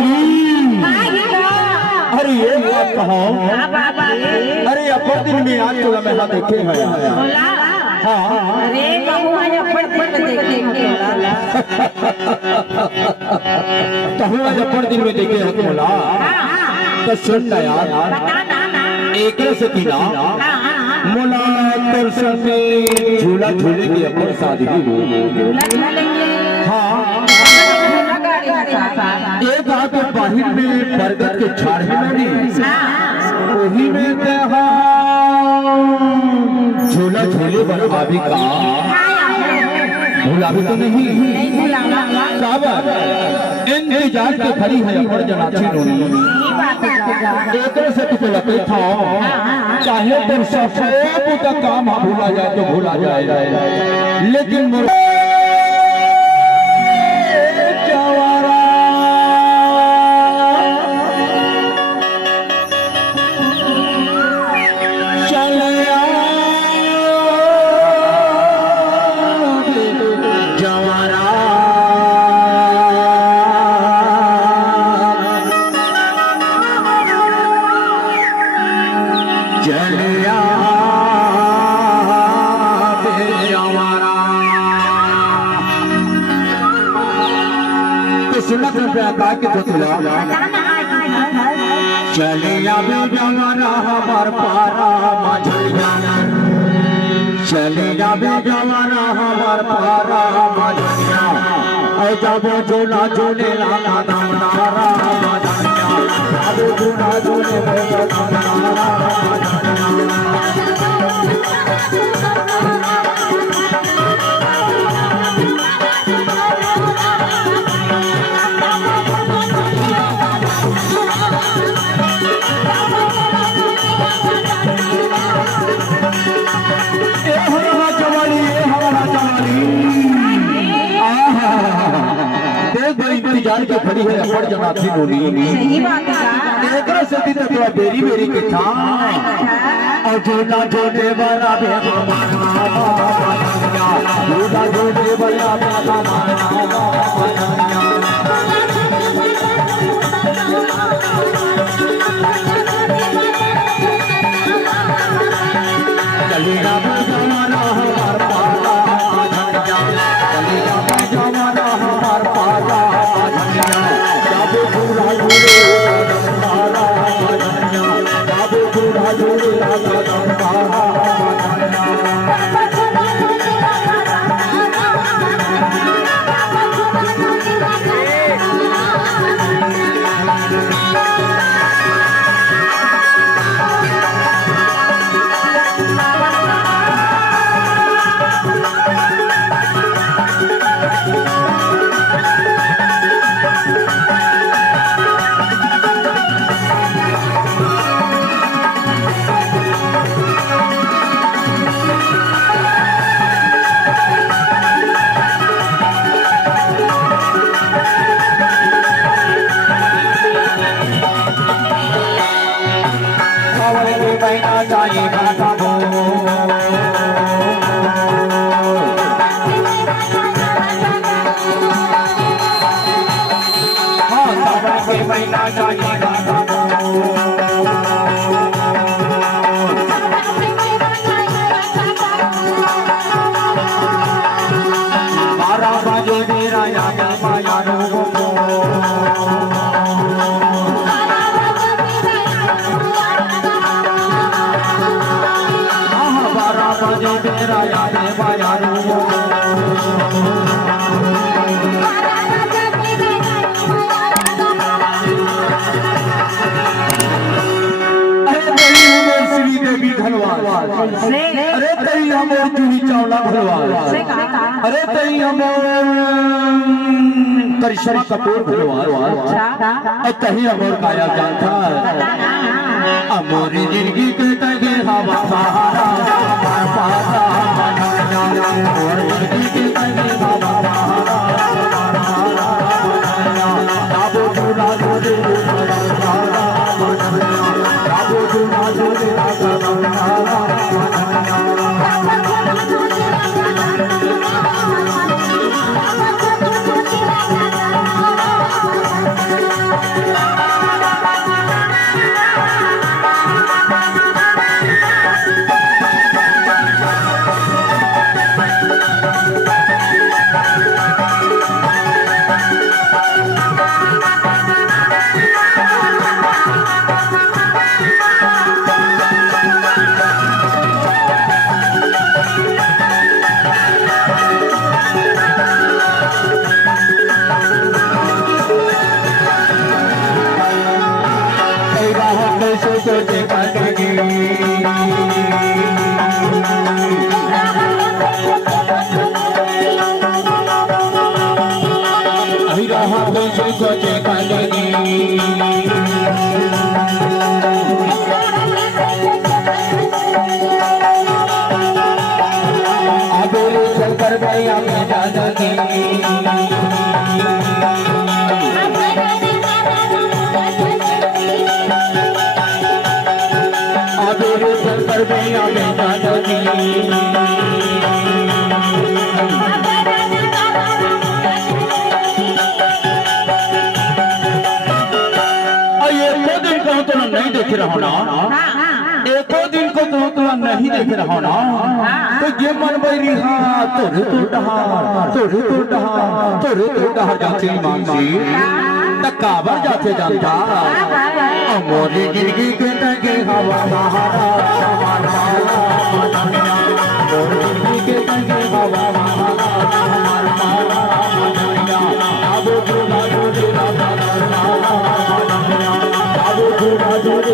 जवाली। अरे ये बात कहो, अरे अपन दिन में आज तो मैं देखे हैं। हाँ अरे बाबू आज अपन दिन में देखे आज अपन दिन में देखे हैं बोला। तो सुन ना यार, एक से की ना मोला तर से झूला झूलेंगे अपन शादी हाँ एक आगे बाहर में बरगद के झाड़ में वही में झूला झूले बन भाभी का भूला भी तो नहीं इंतजार के खड़ी है अपन जनाची नोनी एक से कुछ लगे था चाहे तो सब का काम भूला जाए तो भूला जाए लेकिन चले आवे जवाना हमार पारा मझरिया चले आवे जवाना हमार पारा मझरिया ऐ जाबो झूला झूले लाला दामनारा मझरिया जाबो झूला झूले लाला दामनारा इंतजार के खड़ी है अपन जनाथी नोनी। सही बात है एक से दिन तो बेरी बेरी के था और झूला झूले वाला झूला झूले अरे तई हमर जूही चावला भगवान अरे तई हमर करिश्मा कपूर भगवान तही हमर काया जानता अमोरी जिंदगी के तगे हवा सहारा पाता और जिंदगी के तगे हवा सहारा बाबू झूला झूले बाबू झूला झूले कहाँ तुझे सोचे करेगी अब शंकर भैया में दादा शंकर भैया में दादा नहीं देख रहा ना एको दिन को तो नहीं देख रहा ना तो ये मन बैरी हाँ तोरे तो डहा जाते मानसी तकाबर जाते जानता मोरी गिरगी के तके हवा महारा समान माला मोरी गिरगी के तके हवा महारा समान माला अब दूना दूना माला अब दूना दूना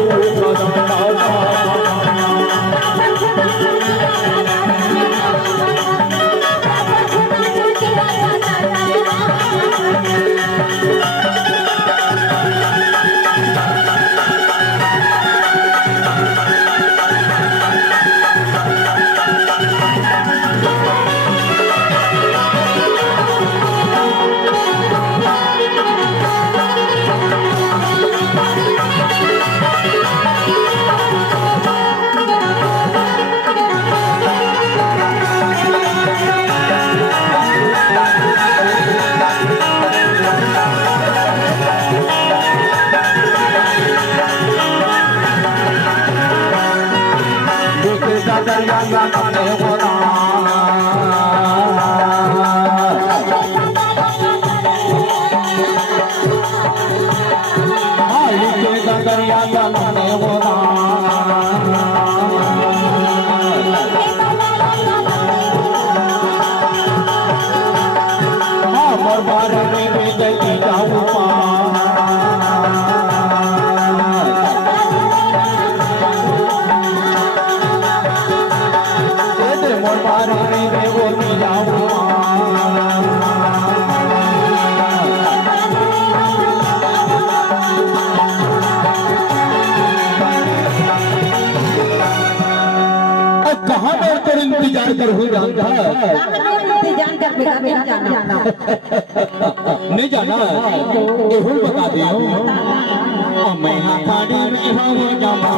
इंतजार कर हो जानता नहीं जाना ये बता दियो मैं हाथाड़ी में हो जामा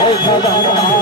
Hey,